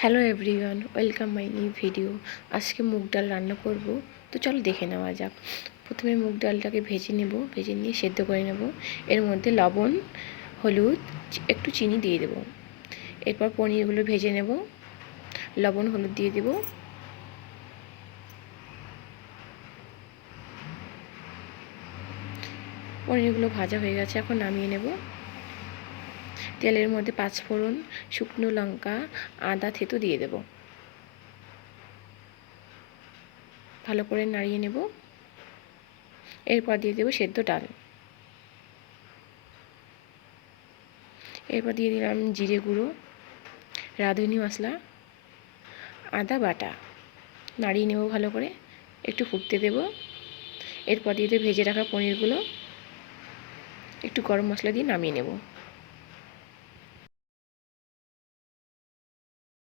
Hello everyone, welcome my new video. আজকে মুগ ডাল রান্না করব, তো চলো দেখে নেওয়া যাক। প্রথমে মুগ ডালটাকে ভেজে নিয়ে সেদ্ধ করে নেব। এর মধ্যে লবণ, হলুদ, একটু চিনি দিয়ে দেব। এরপর পনিরগুলো ভেজে নেব, লবণ হলুদ দিয়ে দেব। পনিরগুলো ভাজা হয়ে গেছে, এখন নামিয়ে নেব। তেলের মধ্যে 5 ফোড়ন, শুকনো লঙ্কা, আদা থেতো দিয়ে দেব। ভালো করে নাড়িয়ে নেব। এরপর দিয়ে দেব সেদ্ধ ডাল। এরপর দিয়ে দিলাম জিরে গুঁড়ো, রাঁধুনি মশলা, আদা বাটা। নাড়িয়ে নেব ভালো করে, একটু ফুটতে দেব। এরপর দিয়ে দেব ভেজে রাখা পনিরগুলো, একটু গরম মশলা দিয়ে নামিয়ে নেব।